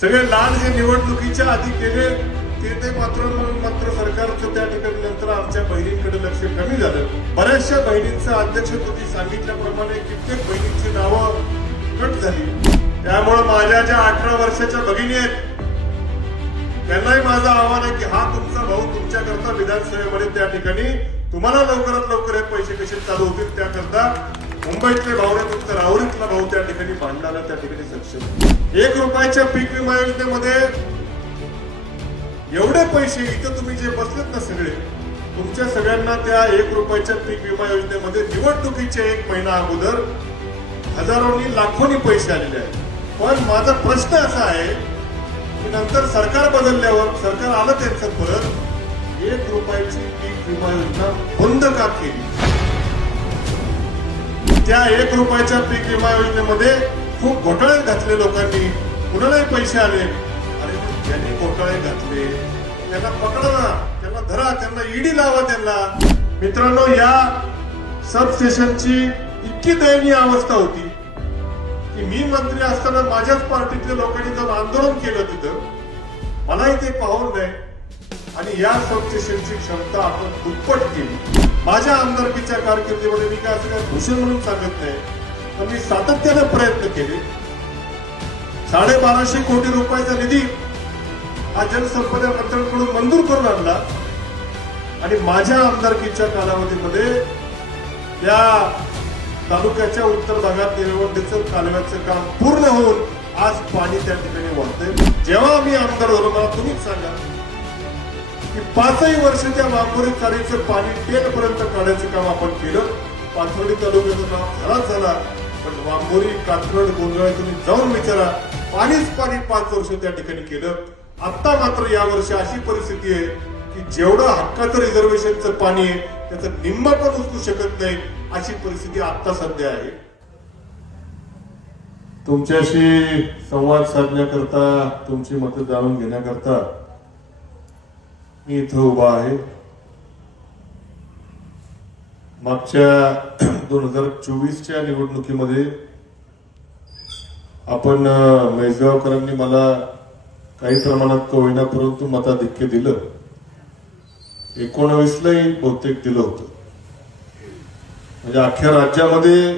सगळे लाड जे निवडणुकीच्या आधी केले ते मात्र सरकारचं त्या ठिकाणी नंतर आमच्या बहिणींकडे लक्ष कमी झालं. बऱ्याचशा बहिणींचं अध्यक्ष तुम्ही सांगितल्याप्रमाणे कित्येक बहिणींची नावं कट झाली. त्यामुळे माझ्या ज्या 18 वर्षाच्या भगिनी आहेत त्यांनाही माझं आव्हान आहे की हा तुमचा भाऊ तुमच्याकरता विधानसभेमध्ये त्या ठिकाणी तुम्हाला लवकरात लवकर हे पैसे कसे चालू होतील त्याकरता मुंबईतले भाऊ नाही तुमचा राहुरीतला भाऊ त्या ठिकाणी भांडणारा त्या ठिकाणी सक्षम. 1 रुपयाच्या पीक विमा योजनेमध्ये एवढे पैसे इथं तुम्ही जे बसलेत ना सगळे तुमच्या सगळ्यांना त्या 1 रुपयाच्या पीक विमा योजनेमध्ये निवडणुकीच्या 1 महिना अगोदर हजारोनी लाखोनी पैसे आलेले आहेत. पण माझा प्रश्न असा आहे की नंतर सरकार बदलल्यावर सरकार आलं त्यांचं परत 1 रुपयाची पीक विमा योजना बंद का केली? त्या 1 रुपयाच्या पीक विमा योजनेमध्ये खूप घोटाळे घातले लोकांनी, कुणालाही पैसे आले. अरे ज्यांनी घोटाळे घातले त्यांना पकडा ना, त्यांना धरा, त्यांना ईडी लावा त्यांना. मित्रांनो, या सबस्टेशनची इतकी दयनीय अवस्था होती की मी मंत्री असताना माझ्याच पार्टीतल्या लोकांनी जाऊन आंदोलन केलं तिथं. मलाही ते पाहून नाही आणि या सबस्टेशनची क्षमता आपण दुप्पट केली. माझ्या आमदारकीच्या कारकिर्दीमध्ये मी काय असं काय भूषण म्हणून सांगत नाही, पण मी सातत्याने प्रयत्न केले. 1250 कोटी रुपयाचा निधी हा जलसंपदा मंत्र्यांकडून मंजूर करून आणला आणि माझ्या आमदारकीच्या कालावधीमध्ये या तालुक्याच्या उत्तर भागात निळवंडीचं कालव्याचं काम पूर्ण होऊन आज पाणी त्या ठिकाणी वाहतंय. जेव्हा मी आमदार झालो मला तुम्हीच सांगा की 5ही वर्ष त्या वांबोरी चालीचं पाणी टेलपर्यंत काढायचं काम आपण केलं. पाथर्डी तालुक्याचं नाव खराब झाला, पण वांबोरी, कात्रड, गोंधळ तुम्ही जाऊन विचारा, पाणीच पाणी 5 वर्ष त्या ठिकाणी केलं. आता मात्र या वर्षी अशी परिस्थिती आहे की जेवढं हक्काचं रिझर्वेशनचं पाणी आहे त्याचं निम्म पण उचलू शकत नाही, अशी परिस्थिती आता सध्या आहे. तुमच्याशी संवाद साधण्याकरता, तुमची मतं जाणून घेण्याकरता मी इथं उभा आहे. मागच्या 2024च्या निवडणुकीमध्ये आपण मेजगावकरांनी मला काही प्रमाणात का होईना परंतु मताधिक्य दिलं. 19लाही बहुतेक दिलं होतं. म्हणजे अख्ख्या राज्यामध्ये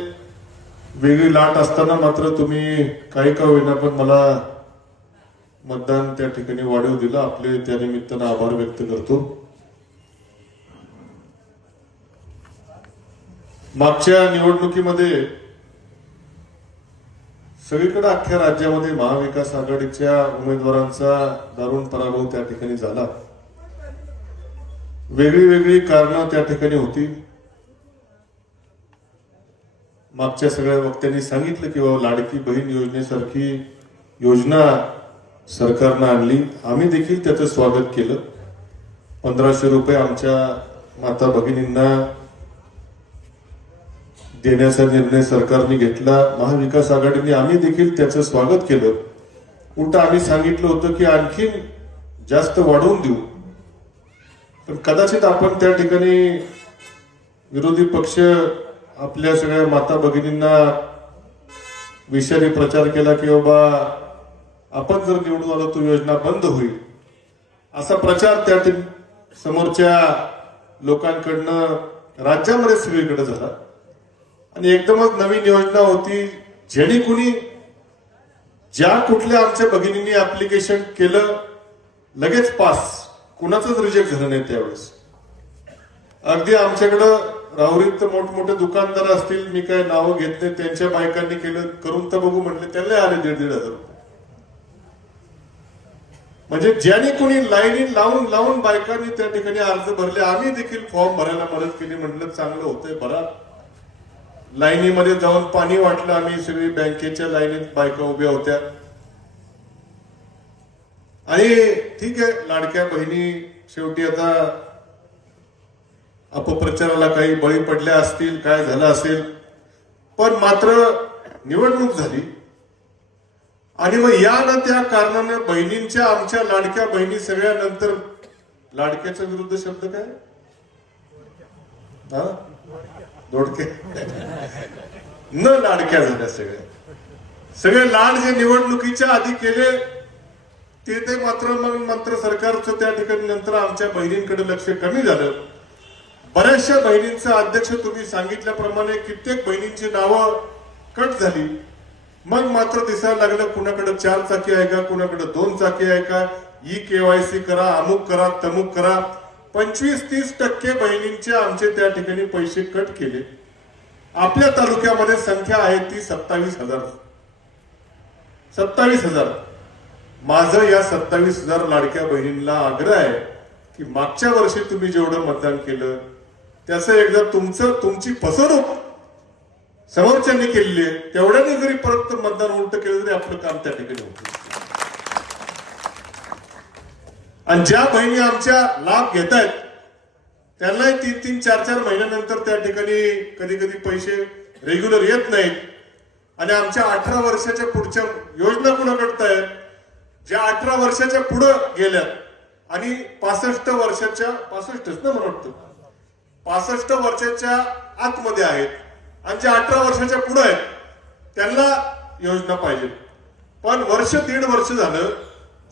वेगळी लाट असताना मात्र तुम्ही काही का होईना पण मला मतदान त्या ठिकाणी वाढीव दिलं. आपले त्या निमित्तानं आभार व्यक्त करतो. मागच्या निवडणुकीमध्ये सगळीकडे अख्ख्या राज्यामध्ये महाविकास आघाडीच्या उमेदवारांचा दारुण पराभव त्या ठिकाणी झाला. वेगळी वेगळी कारणं त्या ठिकाणी होती. मागच्या सगळ्या वक्त्यांनी सांगितलं की बाबा लाडकी बहीण योजनेसारखी योजना सरकारनं आणली. आम्ही देखील त्याचं स्वागत केलं. 1500 रुपये आमच्या माता भगिनींना देण्याचा निर्णय सरकारने घेतला. महाविकास आघाडीने आम्ही देखील त्याचं स्वागत केलं. उलट आम्ही सांगितलं होतं की आणखी जास्त वाढवून देऊ, पण कदाचित आपण त्या ठिकाणी विरोधी पक्ष आपल्या सगळ्या माता भगिनींना विषारी प्रचार केला की बाबा आपण जर निवडून आलो तो योजना बंद होईल, असा प्रचार त्या समोरच्या लोकांकडनं राज्यामध्ये सगळीकडे झाला. आणि एकदमच नवीन योजना होती, जेणे कुणी ज्या कुठल्या आमच्या भगिनींनी ऍप्लिकेशन केलं लगेच पास, कुणाचंच रिजेक्ट झालं नाही त्यावेळेस. अगदी आमच्याकडं राहुरीत मोठमोठे दुकानदार असतील, मी काय नावं घेत नाही, त्यांच्या बायकांनी केलं, करून तर बघू म्हटले, त्यांना आले 1,500 रुपये. म्हणजे ज्याने कुणी लाईनी लावून लावून बायकांनी त्या ठिकाणी अर्ज भरले. आम्ही देखील फॉर्म भरायला मदत केली. म्हटलं चांगलं होतंय, भरा. लाईनीमध्ये जाऊन पाणी वाटलं आम्ही. सगळी बँकेच्या लाईनीत बायका उभ्या होत्या. आणि ठीक आहे, लाडक्या बहिणी शेवटी आता अपप्रचाराला काही बळी पडल्या असतील, काय झालं असेल, पण मात्र निवडणूक झाली आणि मग या ना त्या कारणाने बहिणींच्या, आमच्या लाडक्या बहिणी सगळ्या नंतर लाडक्याच्या विरुद्ध शब्द काय, हा दोडके न लाडक्या झाल्या. सगळे लाड जे निवडणुकीच्या आधी केले ते मात्र सरकारचं त्या ठिकाणी नंतर आमच्या बहिणींकडे लक्ष कमी झालं. बऱ्याचशा बहिणींचं अध्यक्ष तुम्ही सांगितल्याप्रमाणे कित्येक बहिणींची नावं कट झाली. मग मात्र दिसायला लागलं कुणाकडे 4 चाकी आहे का, कुणाकडे 2 चाकी आहे का, KYC करा, अमुक करा, तमुक करा. 25-30% बहिणींचे आमचे त्या ठिकाणी पैसे कट केले. आपल्या तालुक्यामध्ये संख्या आहे ती 27,000. 27,000. माझं या 27,000 लाडक्या बहिणींना आग्रह आहे की मागच्या वर्षी तुम्ही जेवढं मतदान केलं त्याचं एकदा तुमची फसवणूक समोरच्यांनी केलेली आहे, तेवढ्याने जरी परत मतदान उलट केलं तरी आपलं काम त्या ठिकाणी होतं. आणि ज्या बहिणी आमच्या लाभ घेत आहेत त्यांनाही 3-3, 4-4 महिन्यानंतर त्या ठिकाणी कधी कधी पैसे रेग्युलर येत नाहीत. आणि आमच्या 18 वर्षाच्या पुढच्या योजना कुणा करतायत, ज्या 18 वर्षाच्या पुढे गेल्या आणि 65 वर्षाच्या 65च ना मला वाटतं 65 वर्षाच्या आतमध्ये आहेत आणि ज्या 18 वर्षाच्या पुढे आहेत त्यांना योजना पाहिजे. पण वर्ष 1.5 वर्ष झालं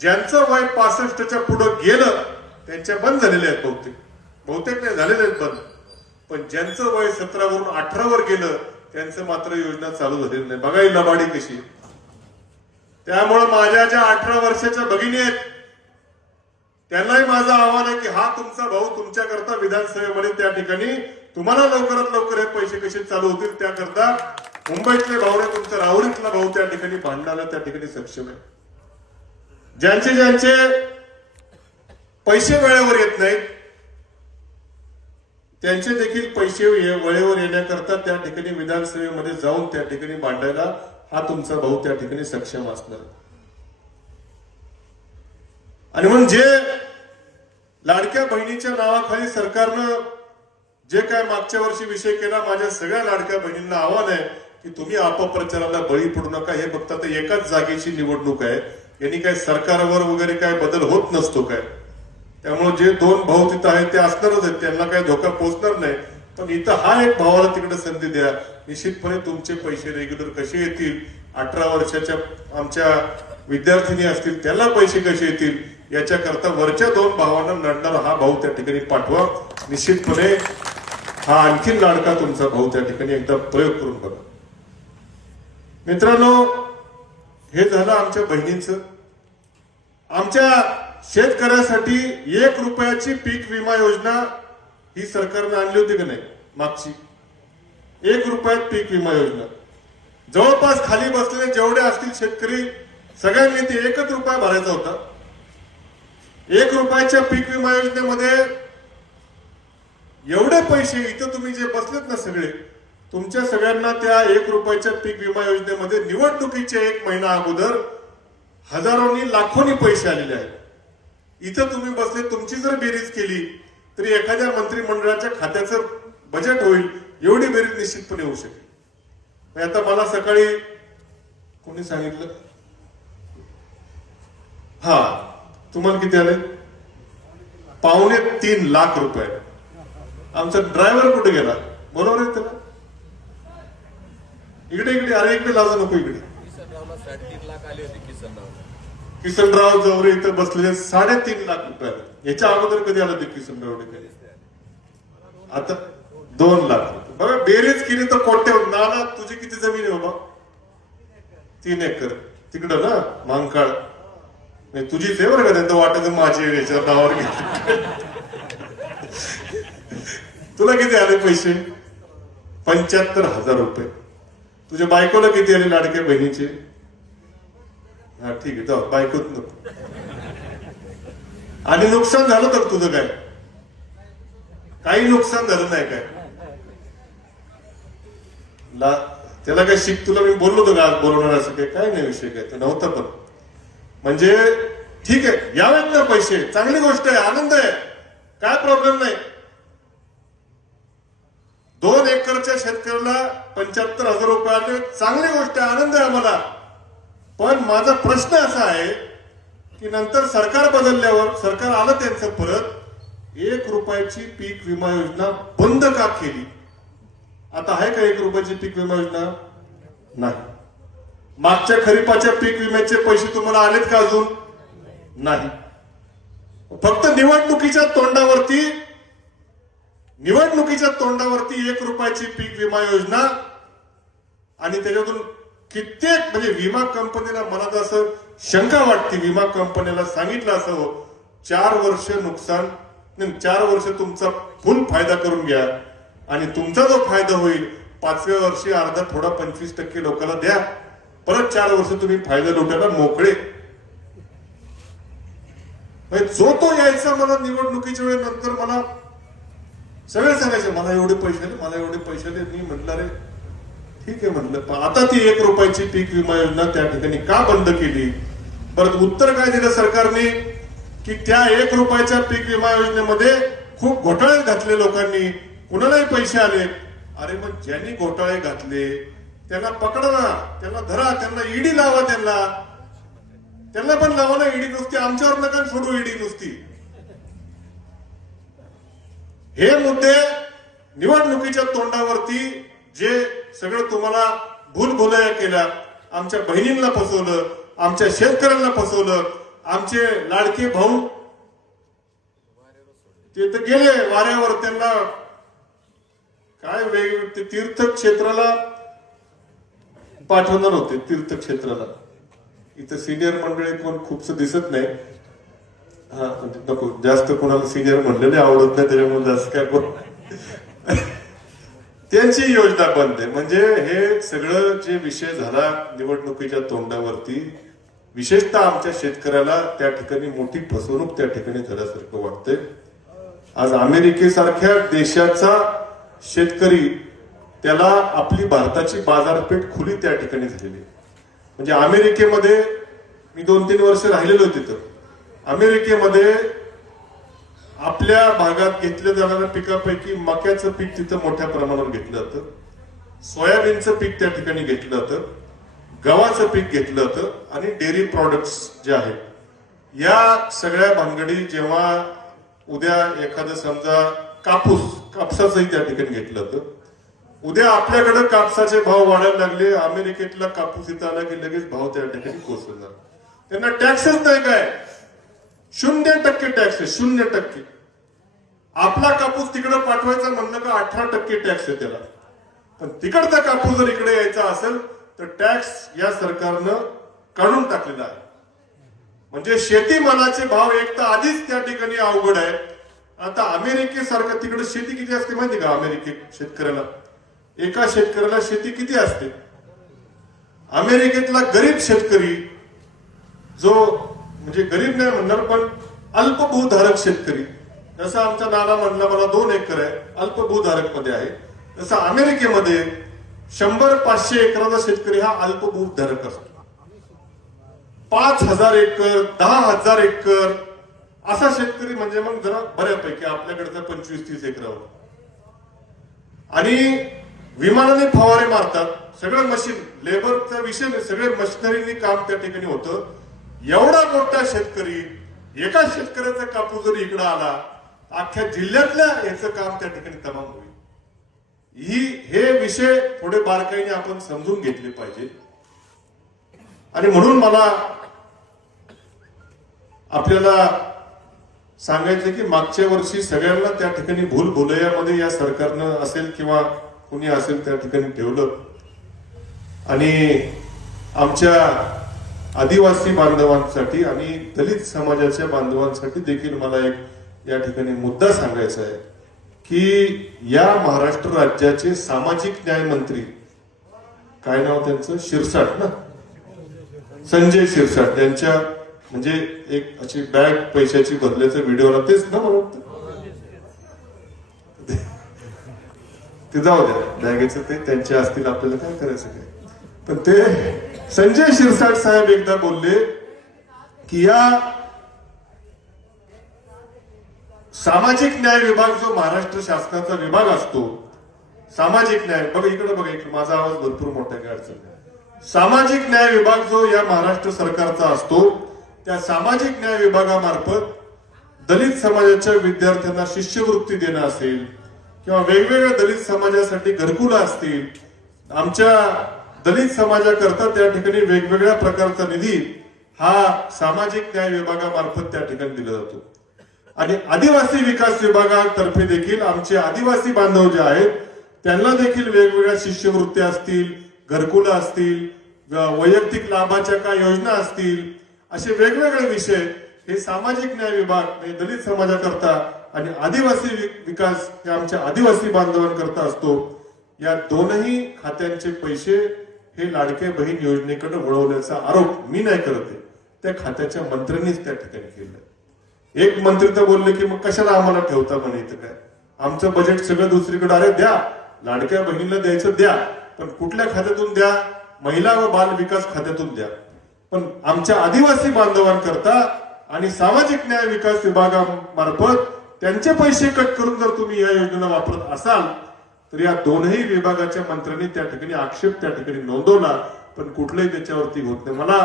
ज्यांचं वय 65च्या पुढे गेलं त्यांच्या बंद झालेल्या आहेत. बहुतेक नाही झालेले आहेत बंद. पण ज्यांचं वय 17 वरून 18 वर गेलं त्यांचं मात्र योजना चालू झालेली नाही. बघा ही लबाडी कशी. त्यामुळे माझ्या ज्या 18 वर्षाच्या भगिनी आहेत त्यांनाही माझं आव्हान आहे की हा तुमचा भाऊ तुमच्याकरता विधानसभेमध्ये त्या ठिकाणी तुम्हाला लवकरात लवकर हे पैसे कसे चालू होतील त्याकरता मुंबईतले भाऊ ने तुमचा राहुरीतला भाऊ त्या ठिकाणी भांडणाला त्या ठिकाणी सक्षम आहे. ज्यांचे पैसे वेळेवर येत नाहीत त्यांचे देखील पैसे वेळेवर येण्याकरता त्या ठिकाणी विधानसभेमध्ये जाऊन त्या ठिकाणी मांडायला हा तुमचा भाऊ त्या ठिकाणी सक्षम असणार. आणि म्हणून जे लाडक्या बहिणीच्या नावाखाली सरकारनं जे काय मागच्या वर्षी विषय केला, माझ्या सगळ्या लाडक्या बहिणींना आव्हान आहे की तुम्ही अपप्रचाराला बळी पडू नका. हे फक्त आता एकाच जागेची निवडणूक आहे, यांनी काय सरकारवर वगैरे काय बदल होत नसतो काय. त्यामुळे जे 2 भाऊ तिथं आहेत ते असणारच आहेत, त्यांना काही धोका पोहोचणार नाही. पण इथं हा एक भावाला तिकडे संधी द्या. निश्चितपणे तुमचे पैसे रेग्युलर कसे येतील, 18 वर्षाच्या आमच्या विद्यार्थिनी असतील त्याला पैसे कसे येतील याच्याकरता वरच्या 2 भावांना लढणारा हा भाऊ त्या ठिकाणी पाठवा. निश्चितपणे हा आणखीन लाडका तुमचा भाऊ त्या ठिकाणी एकदा प्रयोग करून बघा. मित्रांनो, हे झालं आमच्या बहिणींचं. आमच्या शेतकऱ्यासाठी 1 रुपयाची पीक विमा योजना ही सरकारने आणली होती का नाही मागची. 1 रुपयात पीक विमा योजना जवळपास खाली बसलेले जेवढे असतील शेतकरी सगळ्यांनी ते 1 रुपया भरायचा होता. 1 रुपयाच्या पीक विमा योजनेमध्ये एवढे पैसे इथं तुम्ही जे बसलेत ना सगळे तुमच्या सगळ्यांना त्या 1 रुपयाच्या पीक विमा योजनेमध्ये निवडणुकीच्या 1 महिना अगोदर हजारोंनी लाखोंनी पैसे आलेले आहेत. इथं तुम्ही बसले, तुमची जर बेरीज केली तरी एखाद्या मंत्रिमंडळाच्या खात्याचं बजेट होईल एवढी बेरीज निश्चितपणे होऊ शकेल. आता मला सकाळी कोणी सांगितलं, हा तुम्हाला किती आले? 2.25 लाख रुपये. आमचा ड्रायव्हर कुठे गेला? बरोबर आहे त्याला. इकडे अरे इकडे लाजा नको. इकडे किसनराव जवरे इथं बसलेले 3.5 लाख रुपये. याच्या अगोदर कधी आलं ते किसनराव? आता 2 लाख रुपये. बघा बेरीज केली तर कोट्या. नाना तुझी किती जमीन आहे बाबा? 3 एकर तिकडं ना मांकाळ. तुझीच आहे बरं का. त्यांचं वाटायचं माझे याच्या नावावर घेतलं. तुला किती आले पैसे? 75,000 रुपये. तुझ्या बायकोला किती आले लाडक्या बहिणीचे? हा ठीक आहे, जाऊ बायकोच नको. आणि नुकसान झालं तर तुझं काय? काही नुकसान झालं नाही काय? त्याला काय शिक, तुला मी बोललो होतो का बोलवणार असं काय नाही विषय काय तर नव्हता. पण म्हणजे ठीक आहे यावेत ना पैसे, चांगली गोष्ट आहे, आनंद आहे, काय प्रॉब्लेम नाही. 2 एकरच्या शेतकऱ्याला 75,000 रुपये आले, चांगली गोष्ट आहे, आनंद आहे आम्हाला. पण माझा प्रश्न असा आहे की नंतर सरकार बदलल्यावर, सरकार आलं त्यांचं परत, 1 रुपयाची पीक विमा योजना बंद का केली? आता आहे का 1 रुपयाची पीक विमा योजना? नाही. मागच्या खरीपाच्या पीक विम्याचे पैसे तुम्हाला आलेत का अजून? नाही. फक्त निवडणुकीच्या तोंडावरती 1 रुपयाची पीक विमा योजना आणि त्याच्यातून कित्येक म्हणजे विमा कंपनीला मला तर असं शंका वाटते, विमा कंपनीला सांगितलं असावं 4 वर्ष नुकसान, 4 वर्ष तुमचा फुल फायदा करून घ्या आणि तुमचा जो फायदा होईल 5व्या वर्षी अर्धा थोडा 25% लोकांना द्या, परत 4 वर्ष तुम्ही फायदा लुटायला मोकळे. जो तो यायचा मला निवडणुकीच्या वेळी, नंतर मला सगळे सांगायचे मला एवढे पैसे आले, मला एवढे पैसे आले. मी म्हटलं रे ठीक आहे म्हटलं, पण आता ती 1 रुपयाची पीक विमा योजना त्या ठिकाणी का बंद केली? परत उत्तर काय दिलं सरकारने की त्या 1 रुपयाच्या पीक विमा योजनेमध्ये खूप घोटाळे घातले लोकांनी, कुणालाही पैसे आले. अरे मग ज्यांनी घोटाळे घातले त्यांना पकडा ना, त्यांना धरा, त्यांना ईडी लावा, त्यांना पण लावा ना ईडी. नुसती आमच्यावर नका सोडू ईडी नुसती. हे मुद्दे निवडणुकीच्या तोंडावरती जे सगळं तुम्हाला भूलभुलैया केल्या, आमच्या बहिणींना फसवलं, आमच्या शेतकऱ्यांना फसवलं, आमचे लाडके भाऊ ते तर गेले वाऱ्यावर, त्यांना काय वेगवेगळे तीर्थक्षेत्राला पाठवणार होते. तीर्थक्षेत्राला इथं सिनियर मंडळी कोण खूपच दिसत नाही. हा म्हणजे नको जास्त कोणाला सिनियर म्हणलेले आवडत नाही, त्याच्यामुळे जास्त काय कोण त्यांची योजना बंद आहे. म्हणजे हे सगळं जे विषय झाला निवडणुकीच्या तोंडावरती, विशेषतः आमच्या शेतकऱ्याला त्या ठिकाणी मोठी फसवणूक त्या ठिकाणी झाल्यासारखं वाटतंय. आज अमेरिकेसारख्या देशाचा शेतकरी, त्याला आपली भारताची बाजारपेठ खुली त्या ठिकाणी झालेली. म्हणजे अमेरिकेमध्ये मी 2-3 वर्ष राहिलेलो तिथं. अमेरिकेमध्ये आपल्या भागात घेतल्या जाणाऱ्या पिकापैकी मक्याचं पीक तिथं मोठ्या प्रमाणावर घेतलं जातं, सोयाबीनचं पीक त्या ठिकाणी घेतलं जातं, गव्हाचं पीक घेतलं जातं आणि डेअरी प्रॉडक्ट्स जे आहेत, या सगळ्या भानगडी जेव्हा उद्या एखादं समजा कापसाचंही त्या ठिकाणी घेतलं जातं, उद्या आपल्याकडे कापसाचे भाव वाढायला लागले, अमेरिकेतला कापूस इथं आला की लगेच भाव त्या ठिकाणी कोसळणार. त्यांना टॅक्सच नाही काय, 0% टॅक्स आहे, 0%. आपला कापूस तिकडे पाठवायचा म्हणलं का 18% टॅक्स आहे त्याला. पण तिकडचा कापूस जर इकडे यायचा असेल तर टॅक्स या सरकारनं काढून टाकलेला आहे. म्हणजे शेतीमालाचे भाव एक तर आधीच त्या ठिकाणी अवघड आहे. आता अमेरिकेसारखं तिकडे शेती किती असते माहिती का? अमेरिकेत शेतकऱ्याला, एका शेतकऱ्याला शेती किती असते? अमेरिकेतला गरीब शेतकरी, जो म्हणजे गरीब नाही म्हणणार पण अल्पभूधारक शेतकरी, जसं आमचा नाना म्हणला मला 2 एकर आहे, अल्पभूधारक मध्ये आहे, तसं अमेरिकेमध्ये 100-500 एकराचा शेतकरी हा अल्पभूधारक असतो. 5,000 एकर, 10,000 एकर असा शेतकरी म्हणजे मग जरा बऱ्यापैकी आपल्याकडचा 25-30 एकरावर. आणि विमानाने फवारे मारतात, सगळं मशीन, लेबरचा विषय नाही, सगळे मशिनरीने काम त्या ठिकाणी होतं. एवढा मोठा शेतकरी, एका शेतकऱ्याचा कापूस जर इकडं आला, अख्ख्या जिल्ह्यातल्या याचं काम त्या ठिकाणी तमाम होईल. हे विषय थोडे बारकाईने आपण समजून घेतले पाहिजे. आणि म्हणून मला आपल्याला सांगायचं की मागच्या वर्षी सगळ्यांना त्या ठिकाणी भूलभुलैयामध्ये या सरकारनं असेल किंवा कुणी असेल त्या ठिकाणी ठेवलं. आणि आमच्या आदिवासी बांधवांसाठी आणि दलित समाजाच्या बांधवांसाठी देखील मला एक या ठिकाणी मुद्दा सांगायचा आहे की या महाराष्ट्र राज्याचे सामाजिक न्याय मंत्री, काय नाव त्यांचं, शिरसाट ना, संजय शिरसाट यांच्या म्हणजे एक अशी बॅग पैशाची भरल्याचा व्हिडिओला, तेच ना मला वाटतं, ते जाऊ द्या, बॅगेचं ते त्यांचे असतील, आपल्याला काय करायचं काय. पण ते संजय शिरसाट साहेब एकदा बोलले की या सामाजिक न्याय विभाग जो महाराष्ट्र शासनाचा विभाग असतो, सामाजिक न्याय, बघा इकडे बघा, इकडे माझा आवाज भरपूर मोठा काय अडचण. सामाजिक न्याय विभाग जो या महाराष्ट्र सरकारचा असतो, त्या सामाजिक न्याय विभागामार्फत दलित समाजाच्या विद्यार्थ्यांना शिष्यवृत्ती देणं असेल किंवा वेगवेगळ्या दलित समाजासाठी घरकुलं असतील, आमच्या दलित समाजाकरता त्या ठिकाणी वेगवेगळ्या प्रकारचा निधी हा सामाजिक न्याय विभागामार्फत त्या ठिकाणी दिला जातो. आणि आदिवासी विकास विभागातर्फे देखील आमचे आदिवासी बांधव जे आहेत त्यांना देखील वेगवेगळ्या शिष्यवृत्त्या असतील, घरकुलं असतील, वैयक्तिक लाभाच्या काय योजना असतील, असे वेगवेगळे विषय हे सामाजिक न्याय विभाग म्हणजे दलित समाजाकरता आणि आदिवासी विकास हे आमच्या आदिवासी बांधवांकरता असतो. या दोनही खात्यांचे पैसे हे लाडके बहीण योजनेकडे वळवल्याचा आरोप मी नाही करत आहे, त्या खात्याच्या मंत्र्यांनीच त्या ठिकाणी केलं. एक मंत्री तर बोलले की मग कशाला आम्हाला ठेवता म्हणे इथं काय, आमचं बजेट सगळं दुसरीकडे, अरे द्या लाडक्या बहिणीला द्यायचं द्या, पण कुठल्या खात्यातून द्या, महिला व बाल विकास खात्यातून द्या. पण आमच्या आदिवासी बांधवांकरता आणि सामाजिक न्याय विकास विभागामार्फत त्यांचे पैसे कट करून जर तुम्ही या योजना वापरत असाल तर या दोनही विभागाच्या मंत्र्यांनी त्या ठिकाणी आक्षेप त्या ठिकाणी नोंदवला, पण कुठलंही त्याच्यावरती होत नाही. मला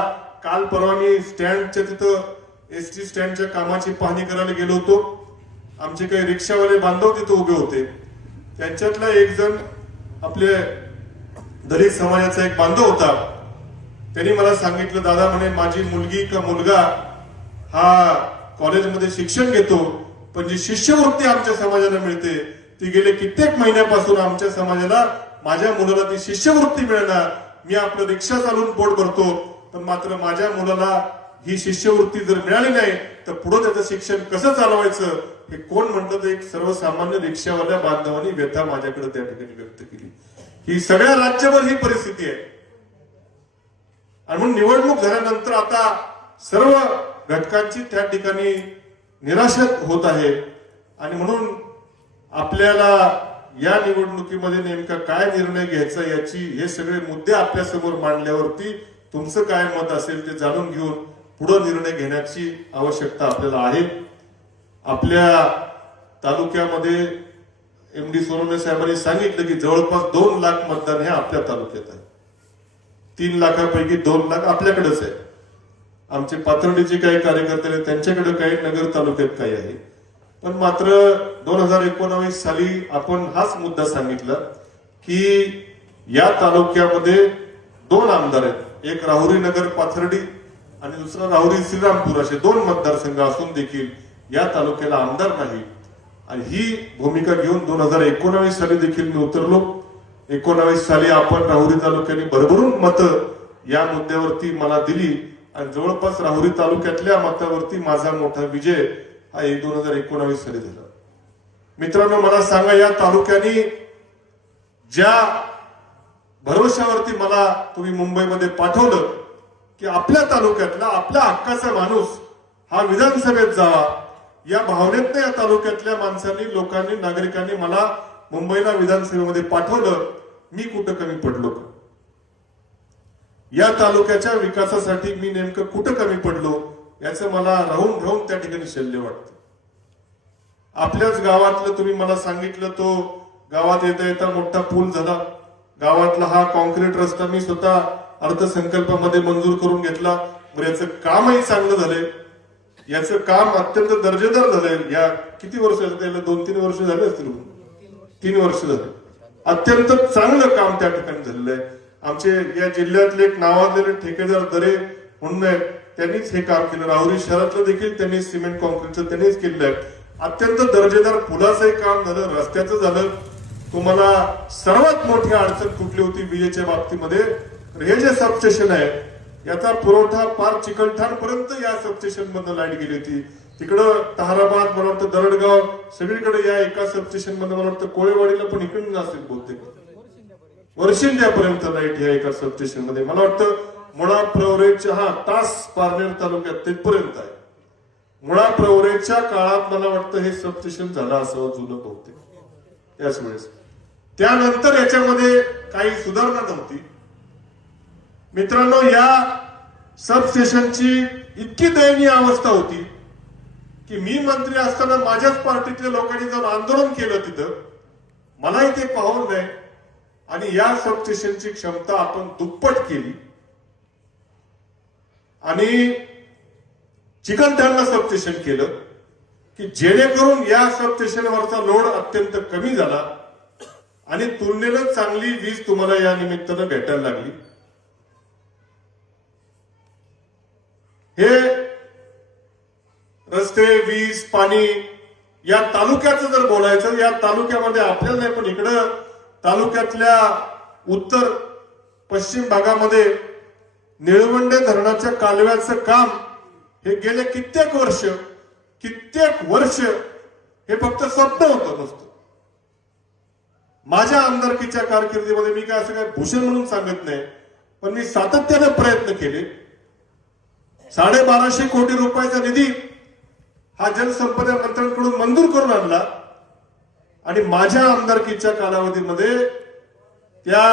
काल परवा मी स्टँडच्या तिथं एसटी स्टँडच्या कामाची पाहणी करायला गेलो होतो. आमचे काही रिक्षावाले बांधव तिथं उभे होते. त्यांच्यातला एक जण आपले दलित समाजाचा एक बांधव होता. त्यांनी मला सांगितलं, दादा म्हणे माझी मुलगी का मुलगा हा कॉलेजमध्ये शिक्षण घेतो, पण जी शिष्यवृत्ती आमच्या समाजाला मिळते ती गेले कित्येक महिन्यापासून आमच्या समाजाला, माझ्या मुलाला ती शिष्यवृत्ती मिळणार. मी आपलं रिक्षा चालवून पोट भरतो, पण मात्र माझ्या मुलाला ही शिष्यवृत्ती जर मिळाली नाही तर पुढे त्याचं शिक्षण कसं चालवायचं हे कोण म्हणतं. तर एक सर्वसामान्य रिक्षावाल्या बांधवांनी व्यथा माझ्याकडे त्या ठिकाणी व्यक्त केली. ही सगळ्या राज्यभर ही परिस्थिती आहे. आणि म्हणून निवडणूक झाल्यानंतर आता सर्व घटकांची त्या ठिकाणी निराशा होत आहे. आणि म्हणून आपल्याला या निवडणुकीमध्ये नेमका काय निर्णय घ्यायचा याची हे सगळे मुद्दे आपल्या समोर मांडल्यावरती तुमचं काय मत असेल ते जाणून घेऊन पुढे निर्णय घेण्याची आवश्यकता आपल्याला आहे. आपल्या तालुक्यामध्ये एमडी सोनवणे साहेबांनी सांगितलं की जवळपास 2 लाख मतदान हे आपल्या तालुक्यात आहे. 3 लाखापैकी 2 लाख आपल्याकडेच आहे. आमचे पाथर्डीचे काही कार्यकर्ते आहेत, त्यांच्याकडे काही, नगर तालुक्यात काही आहे. पण मात्र 2019 साली आपण हाच मुद्दा सांगितला की या तालुक्यामध्ये 2 आमदार आहेत, एक राहुरी नगर पाथर्डी आणि दुसरा राहुरी श्रीरामपूर, असे 2 मतदारसंघ असून देखील या तालुक्याला आमदार नाही. आणि ही भूमिका घेऊन 2019 साली देखील मी उतरलो. 19 साली आपण राहुरी तालुक्याने भरभरून मतं या मुद्द्यावरती मला दिली आणि जवळपास राहुरी तालुक्यातल्या मतावरती माझा मोठा विजय हा 2019 साली झाला. मित्रांनो, मला सांगा, या तालुक्याने ज्या भरोशावरती मला तुम्ही मुंबईमध्ये पाठवलं की आपल्या तालुक्यातला आपल्या हक्काचा माणूस हा विधानसभेत जावा, या भावनेतनं या तालुक्यातल्या माणसांनी, लोकांनी, नागरिकांनी मला मुंबईला विधानसभेमध्ये पाठवलं. मी कुठं कमी पडलो का? या तालुक्याच्या विकासासाठी मी नेमकं कुठं कमी पडलो याचं मला राहून राहून त्या ठिकाणी शल्य वाटतं. आपल्याच गावातलं तुम्ही मला सांगितलं, तो गावात येता येता मोठा पूल झाला. गावातला हा कॉन्क्रीट रस्ता मी स्वतः अर्थसंकल्पामध्ये मंजूर करून घेतला. बरं, याचं कामही चांगलं झालंय, याचं काम अत्यंत दर्जेदार झालंय. या किती वर्ष झालं? 2-3 वर्ष झाले असतील. 3 वर्ष झाले. अत्यंत चांगलं काम त्या ठिकाणी झालेलं आहे. आमचे या जिल्ह्यातले एक नावाजलेले ठेकेदार दरे म्हणून आहेत, त्यांनीच हे काम केलं. राहुरी शहरातलं देखील त्यांनी सिमेंट कॉन्क्रीटचं त्यांनीच केलेलं आहे. अत्यंत दर्जेदार पुलाचंही काम झालं, रस्त्याचं झालं. तुम्हाला सर्वात मोठी अडचण कुठली होती विजेच्या बाबतीमध्ये? हे जे सबस्टेशन आहे याचा पुरवठा पार चिकलठाण पर्यंत या सबस्टेशन मधून लाईट गेली होती. तिकडं ताहराबाद, मला वाटतं दरडगाव, सगळीकडे या एका सबस्टेशन मध्ये, मला वाटतं कोळेवाडीला पण इकडून नसेल बहुतेक, वर्षिंद्यापर्यंत लाईट ह्या एका सबस्टेशन मध्ये. मला वाटतं मुळा प्रवरेच्या, हा तास पारनेर तालुक्यात तिथपर्यंत आहे. मुळा प्रवरेच्या काळात मला वाटतं हे सबस्टेशन झालं असावं जुनं बहुतेक त्याच वेळेस. त्यानंतर याच्यामध्ये काही सुधारणा नव्हती. मित्रांनो, या सबस्टेशनची इतकी दयनीय अवस्था होती की मी मंत्री असताना माझ्याच पार्टीतल्या लोकांनी जाऊन आंदोलन केलं तिथं, मलाही ते पाहून नाही. आणि या सबस्टेशनची क्षमता आपण दुप्पट केली आणि चिकलठाणला सबस्टेशन केलं की जेणेकरून या सबस्टेशनवरचा लोड अत्यंत कमी झाला आणि तुलनेनं चांगली वीज तुम्हाला या निमित्तानं भेटायला लागली. हे रस्ते, वीज, पाणी या तालुक्याचं जर बोलायचं, या तालुक्यामध्ये आपल्याला नाही पण इकडं तालुक्यातल्या उत्तर पश्चिम भागामध्ये निळवंडे धरणाच्या कालव्याचं काम हे गेले कित्येक वर्ष हे फक्त स्वप्न होतं नुसतं. माझ्या आमदारकीच्या कारकिर्दीमध्ये मी काय असं काय भूषण म्हणून सांगत नाही, पण मी सातत्याने प्रयत्न केले. 1250 कोटी रुपयाचा निधी हा जलसंपदा मंत्र्यांकडून मंजूर करून आणला आणि माझ्या आमदारकीच्या कालावधीमध्ये त्या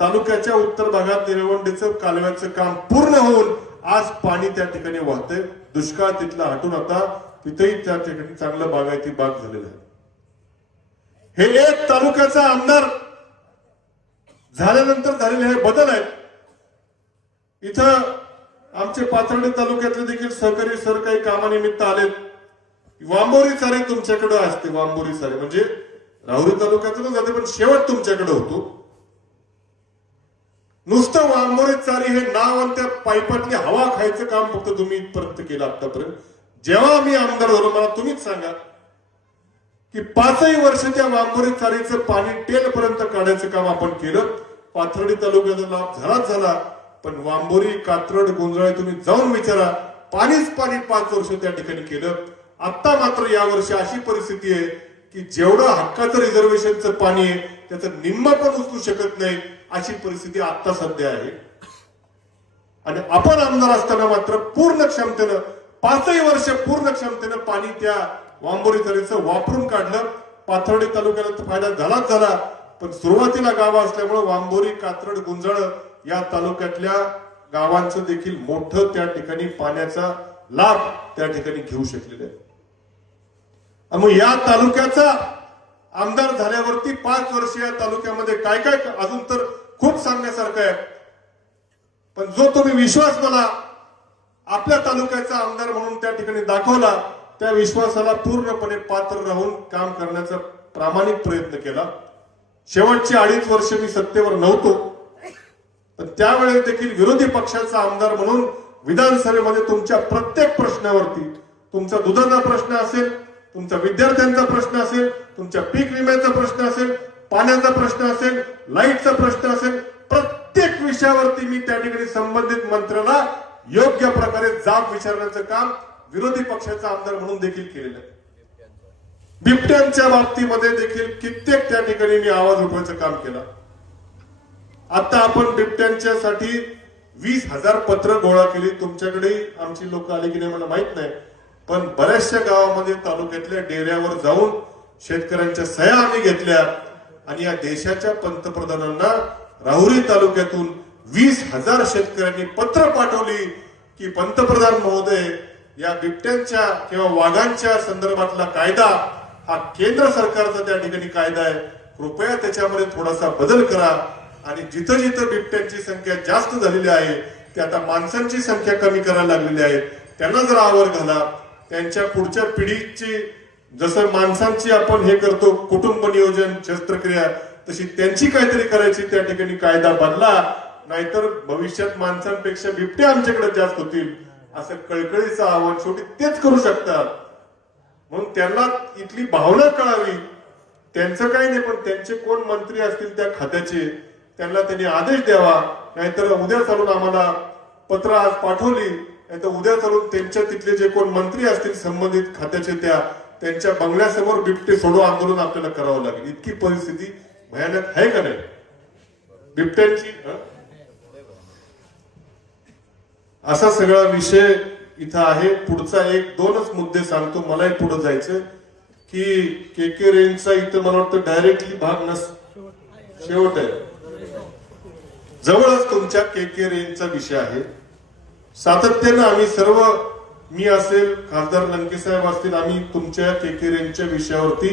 तालुक्याच्या उत्तर भागात निळवंडेचं कालव्याचं काम पूर्ण होऊन आज पाणी त्या ठिकाणी वाहतंय. दुष्काळ तिथला हटून आता तिथेही त्या ठिकाणी चांगलं बागायती बाग झालेलं आहे. हे एक तालुक्याचा आमदार झाल्यानंतर झालेले हे बदल आहेत. इथं आमचे पाथर्डी तालुक्यातले देखील सहकारी सर काही कामानिमित्त आलेत. वांबोरी चारे तुमच्याकडे असते, वांबोरी चारे म्हणजे राहुरी तालुक्यातून जाते पण शेवट तुमच्याकडे होतो. नुसतं वांबोरी चारी हे नाव आणि त्या पाईपातली हवा खायचं काम फक्त तुम्ही इथपर्यंत केलं आतापर्यंत. जेव्हा मी आमदार झालो मला तुम्हीच सांगा की 5 वर्ष त्या वांबोरी चारीचं पाणी टेल पर्यंत काढायचं काम आपण केलं. पाथर्डी तालुक्याचा लाभ झालाच झाला, पण वांबोरी, कात्रड, गुंजळे तुम्ही जाऊन विचारा, पाणीच पाणी 5 वर्ष त्या ठिकाणी केलं. आता मात्र या वर्षी अशी परिस्थिती आहे की जेवढं हक्काचं रिझर्वेशनचं पाणी आहे त्याचं निम्म पण उचलू शकत नाही अशी परिस्थिती आता सध्या आहे. आणि आपण आमदार असताना मात्र पूर्ण क्षमतेनं 5 वर्ष पूर्ण क्षमतेनं पाणी त्या वांबोरी तरीचं वापरून काढलं. पाथर्डी तालुक्याला फायदा झालाच झाला, पण सुरुवातीला गावं असल्यामुळे वांबोरी, कात्रड, गुंजळ या तालुक्यातल्या गावांचं देखील मोठं त्या ठिकाणी पाण्याचा लाभ त्या ठिकाणी घेऊ शकलेले आहे. मग या तालुक्याचा आमदार झाल्यावरती 5 वर्ष या तालुक्यामध्ये काय काय अजून तर खूप सांगण्यासारखं आहे, पण जो तुम्ही विश्वास मला आपल्या तालुक्याचा आमदार म्हणून त्या ठिकाणी दाखवला, त्या विश्वासाला पूर्णपणे पात्र राहून काम करण्याचा प्रामाणिक प्रयत्न केला. शेवटची 2.5 वर्ष मी सत्तेवर नव्हतो, पण त्यावेळेस देखील विरोधी पक्षाचा आमदार म्हणून विधानसभेमध्ये तुमच्या प्रत्येक प्रश्नावरती, तुमचा दुधाचा प्रश्न असेल, तुमचा विद्यार्थ्यांचा प्रश्न असेल, तुमच्या पीक विम्याचा प्रश्न असेल, पाण्याचा प्रश्न असेल, लाईटचा प्रश्न असेल, प्रत्येक विषयावरती मी त्या ठिकाणी संबंधित मंत्र्याला योग्य प्रकारे जाब विचारण्याचं काम विरोधी पक्षाचा आमदार म्हणून देखील केलेलं आहे. बिबट्यांच्या बाबतीमध्ये देखील कित्येक त्या ठिकाणी मी आवाज उठवायचं काम केलं. आता आपण बिबट्यांच्यासाठी 20,000 पत्र गोळा केली. तुमच्याकडे आमची लोक आली की नाही मला माहित नाही, पण बऱ्याचशा गावामध्ये तालुक्यातल्या डेऱ्यावर जाऊन शेतकऱ्यांच्या सह्या आम्ही घेतल्या आणि या देशाच्या पंतप्रधानांना राहुरी तालुक्यातून 20,000 शेतकऱ्यांनी पत्र पाठवली की पंतप्रधान महोदय, या बिबट्यांच्या किंवा वाघांच्या संदर्भातला कायदा हा केंद्र सरकारचा त्या ठिकाणी कायदा आहे, कृपया त्याच्यामध्ये थोडासा बदल करा आणि जिथं जिथं बिबट्यांची संख्या जास्त झालेली आहे ते आता माणसांची संख्या कमी करायला लागलेली आहे, त्यांना जर आवर घाला. त्यांच्या पुढच्या पिढीची जसं माणसांची आपण हे करतो कुटुंब नियोजन शस्त्रक्रिया, तशी त्यांची काहीतरी करायची त्या ठिकाणी कायदा बदला, नाहीतर भविष्यात माणसांपेक्षा बिबट्या आमच्याकडे जास्त होतील असं कळकळीचं आव्हान शेवटी तेच करू शकतात. म्हणून त्यांना इथली भावना कळावी. त्यांचं काही नाही, पण त्यांचे कोण मंत्री असतील त्या खात्याचे त्यांना त्यांनी आदेश द्यावा. नाहीतर उद्या चालून आम्हाला पत्र आज पाठवली, नाहीतर उद्या चालून त्यांच्या तिथले जे कोण मंत्री असतील संबंधित खात्याचे त्यांच्या बंगल्यासमोर बिबटे सोडो आंदोलन आपल्याला करावं लागेल. इतकी परिस्थिती भयानक आहे का नाही बिबट्यांची. असा सगळा विषय इथं आहे. पुढचा 1-2च मुद्दे सांगतो, मलाही पुढे जायचं की के रेंजचा इथं मला वाटतं डायरेक्टली भाग शेवट आहे, जवळच तुमच्या के रेंजचा विषय आहे. सातत्यानं आम्ही सर्व, मी असेल, खासदार लंके साहेब असतील, आम्ही तुमच्या के रेंजच्या विषयावरती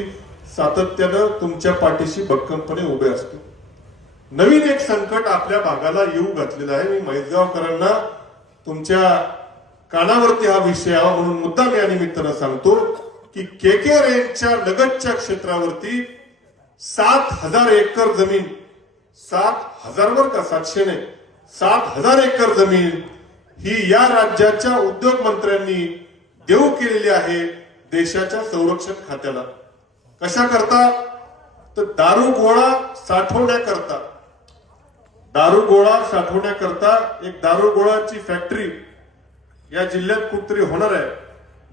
सातत्यानं तुमच्या पाठीशी भक्कमपणे उभे असतो. नवीन एक संकट आपल्या भागाला येऊ घातलेलं आहे. मी म्हैसगावकरांना तुमच्या कानावरती हा विषय यावा म्हणून मुद्दाम या निमित्तानं सांगतो की के रेंजच्या लगतच्या क्षेत्रावरती 7,000 एकर जमीन, 7,000 वर का 700 नाही, 7,000 एकर जमीन ही या राज्याच्या उद्योग मंत्र्यांनी देऊ केलेली आहे देशाच्या संरक्षण खात्याला. कशा करता? तर दारू गोळा साठवण्याकरता एक दारू गोळाची फॅक्टरी या जिल्ह्यात कुठतरी होणार आहे.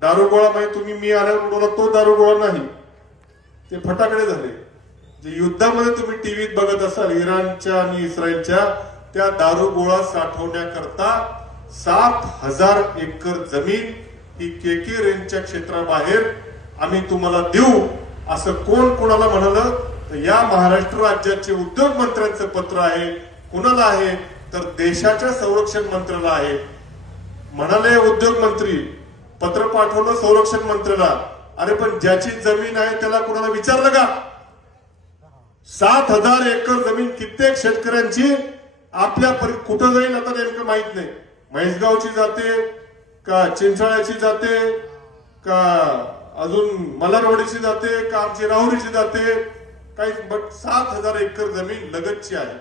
दारू गोळा म्हणजे तुम्ही मी आल्यावर बोला तो दारू गोळा नाही, ते फटाकडे झाले. जे युद्धामध्ये तुम्ही टीव्हीत बघत असाल इराणच्या आणि इस्रायलच्या, त्या दारू गोळा साठवण्याकरता 7,000 एकर जमीन ही केके रेंजच्या क्षेत्राबाहेर आम्ही तुम्हाला देऊ असं कोण कोणाला म्हणालं? तर या महाराष्ट्र राज्याचे उद्योग मंत्र्यांचं पत्र आहे. कुणाला आहे? तर देशाच्या संरक्षण मंत्र्याला आहे. म्हणाले उद्योग मंत्री, पत्र पाठवलं संरक्षण मंत्र्याला. अरे पण ज्याची जमीन आहे त्याला कुणाला विचारलं का? 7,000 एकर जमीन कित्येक शेतकऱ्यांची आपल्या कुठं जाईल आता नेमकं माहित नाही. म्हैसगावची जाते का चिंचाळ्याची जाते का अजून मलारवाडीची जाते का आमची राहुरीची जाते काही, बट 7,000 एकर जमीन लगतची आहे.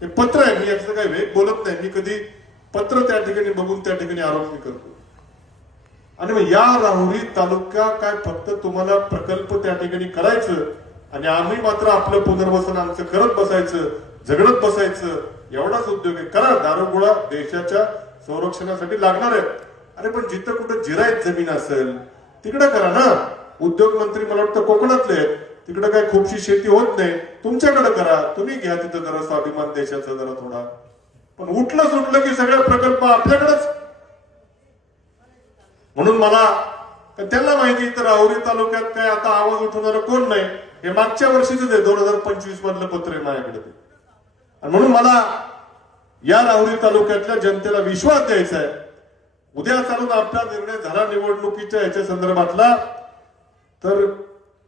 हे पत्र आहे. मी याचं काही वेग बोलत नाही. मी कधी पत्र त्या ठिकाणी बघून त्या ठिकाणी आरोप मी करतो. आणि मग या राहुरी तालुका काय फक्त तुम्हाला प्रकल्प त्या ठिकाणी करायचं आणि आम्ही मात्र आपलं पुनर्वसन आमचं करत बसायचं, झगडत बसायचं, एवढाच उद्योग आहे? करा. दारूगोळा देशाच्या संरक्षणासाठी लागणार आहे. अरे पण जिथं कुठं जिरायत जमीन असेल तिकडे करा ना. उद्योग मंत्री मला वाटतं कोकणातले आहेत, तिकडे काही खूपशी शेती होत नाही, तुमच्याकडे करा, तुम्ही घ्या तिथं जरा स्वाभिमान देशाचा जरा थोडा. पण उठलं सुटलं की सगळे प्रकल्प आपल्याकडेच. म्हणून मला त्यांना माहिती तर राहुरी तालुक्यात काय आता आवाज उठवणार कोण नाही. हे मागच्या वर्षीच आहे, 2025 मधलं पत्र आहे माझ्याकडे. आणि म्हणून मला या राहुरी तालुक्यातल्या जनतेला विश्वास द्यायचा आहे. उद्या चालून आपला निर्णय झाला निवडणुकीच्या याच्या संदर्भातला, तर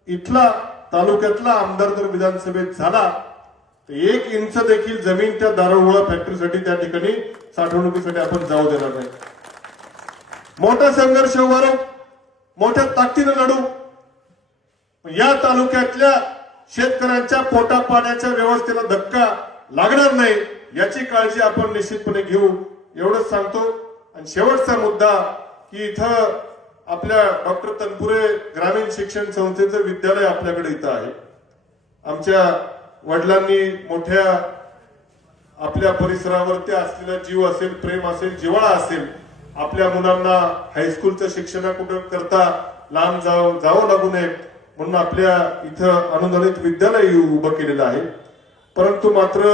इथला तालुक्यातला आमदार जर विधानसभेत झाला तर 1 इंच देखील जमीन त्या दारूगोळा फॅक्टरीसाठी त्या ठिकाणी साठवणुकीसाठी आपण जाऊ देणार नाही. मोठा संघर्ष उभारू, मोठ्या ताकदीनं लढू. या तालुक्यातल्या शेतकऱ्यांच्या पोटा पाण्याच्या व्यवस्थेला धक्का लागणार नाही याची काळजी आपण निश्चितपणे घेऊ, एवढंच सांगतो. आणि शेवटचा मुद्दा की इथं आपल्या डॉक्टर तनपुरे ग्रामीण शिक्षण संस्थेचं विद्यालय आपल्याकडे इथं आहे. आमच्या वडिलांनी मोठ्या आपल्या परिसरावरती असलेला जीव असेल, प्रेम असेल, जिव्हाळा असेल, आपल्या मुलांना हायस्कूलचं शिक्षण कुठं करता लांब जावं लागू नये म्हणून आपल्या इथं अनुदानित विद्यालय उभं केलेलं आहे. परंतु मात्र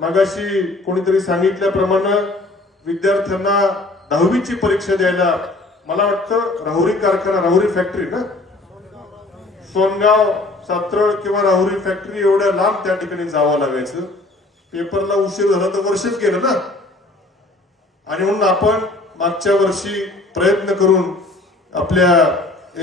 मगाशी कोणीतरी सांगितल्याप्रमाणे विद्यार्थ्यांना 10वीची परीक्षा द्यायला मला वाटतं राहुरी कारखाना, राहुरी फॅक्टरी ना, सोनगाव, सातरळ किंवा राहुरी फॅक्टरी एवढ्या लांब त्या ठिकाणी जावं लागायचं. पेपरला उशीर झाला तर वर्षच गेलं ना. आणि म्हणून आपण मागच्या वर्षी प्रयत्न करून आपल्या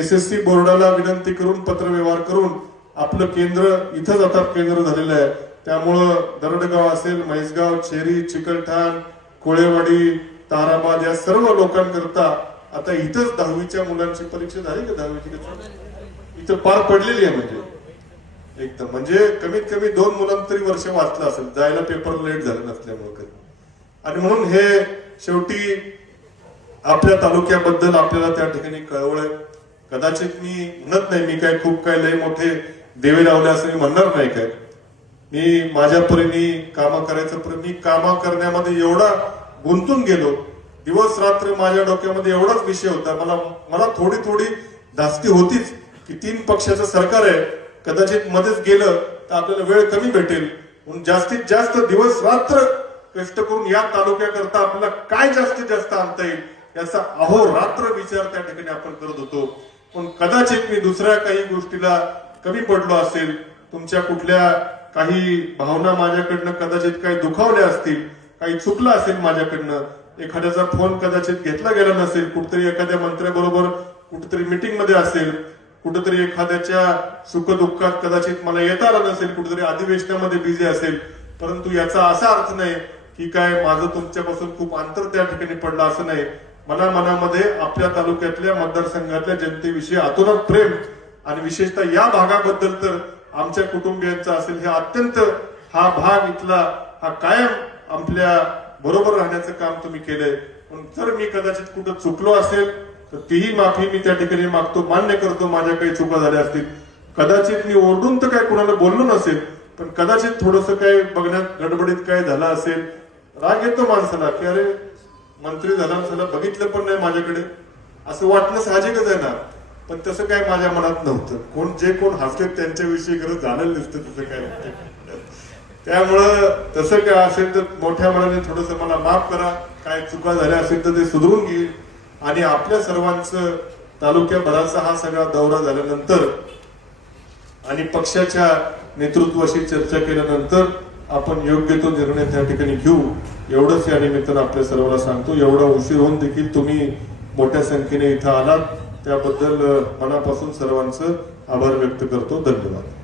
SSC बोर्डाला विनंती करून पत्रव्यवहार करून आपलं केंद्र इथंच आता केंद्र झालेलं आहे. त्यामुळं दरडगाव असेल, म्हैसगाव, चेरी, चिकलठाण, कोळेवाडी, ताराबाद या सर्व लोकांकरता आता इथंच 10वीच्या मुलांची परीक्षा झाली का? 10वीची इथं पार पडलेली आहे. म्हणजे एकदम म्हणजे कमीत कमी 2 मुलांना तरी वर्ष वाचलं असेल, जायला पेपर लेट झालं नसल्यामुळे कधी. आणि म्हणून हे शेवटी आपल्या तालुक्याबद्दल आपल्याला त्या ठिकाणी कळवळ आहे. कदाचित मी म्हणत नाही मी काय खूप काय लय मोठे देवे लावले असं मी म्हणणार नाही. काय मी माझ्या परीने कामं करायचं, मी कामं करण्यामध्ये एवढा गुंतून गेलो, दिवस रात्र माझ्या डोक्यामध्ये एवढाच विषय होता. मला थोडी धास्ती होतीच की 3 पक्षाचं सरकार आहे, कदाचित मध्येच गेलं तर आपल्याला वेळ कमी भेटेल म्हणून जास्तीत जास्त दिवस रात्र कष्ट करून या तालुक्याकरता आपल्याला काय जास्तीत जास्त आणता येईल याचा अहोरात्र विचार त्या ठिकाणी आपण करत होतो. पण कदाचित मी दुसऱ्या काही गोष्टीला कमी पडलो असेल, तुमच्या कुठल्या काही भावना माझ्याकडनं कदाचित काही दुखावल्या असतील, काही चुकलं असेल माझ्याकडनं, एखाद्याचा फोन कदाचित घेतला गेला नसेल, कुठेतरी एखाद्या मंत्र्याबरोबर कुठेतरी मीटिंग मध्ये असेल, कुठेतरी एखाद्याच्या सुखदुःखात कदाचित मला येता आलं नसेल, कुठेतरी अधिवेशनामध्ये बिझी असेल. परंतु याचा असा अर्थ नाही की काय माझं तुमच्यापासून खूप अंतर त्या ठिकाणी पडलं, असं नाही. मनामध्ये आपल्या तालुक्यातल्या मतदारसंघातल्या जनतेविषयी अतोनात प्रेम आणि विशेषतः या भागाबद्दल तर आमच्या कुटुंबियांचा असेल, हे अत्यंत हा भाग इथला हा कायम आपल्या बरोबर राहण्याचं काम तुम्ही केलंय. पण जर मी कदाचित कुठं चुकलो असेल तर तीही माफी मी त्या ठिकाणी मागतो, मान्य करतो माझ्या काही चुका झाल्या असतील. कदाचित मी ओरडून तर काय कुणाला बोललो नसेल, पण कदाचित थोडस काय बघण्यात गडबडीत काय झालं असेल. राग येतो माणसाला की अरे मंत्री झाला बघितलं पण नाही माझ्याकडे, असं वाटणं साहजिकच आहे ना. पण तसं काय माझ्या मनात नव्हतं. जे कोण हसले त्यांच्याविषयी खरं झालेलं दिसतं, तसं काय नव्हतं. त्यामुळं तसं काय असेल तर मोठ्या मनाने थोडस मला माफ करा. काय चुका झाल्या असेल तर ते सुधरून घेईल. आणि आपल्या सर्वांचं तालुक्याभराचा हा सगळा दौरा झाल्यानंतर आणि पक्षाच्या नेतृत्वाशी चर्चा केल्यानंतर आपण योग्य तो निर्णय त्या ठिकाणी घेऊ, एवढंच या निमित्तानं आपल्या सर्वांना सांगतो. एवढा उशीर होऊन देखील तुम्ही मोठ्या संख्येने इथं आलात त्याबद्दल मनापासून सर्वांचं आभार व्यक्त करतो. धन्यवाद.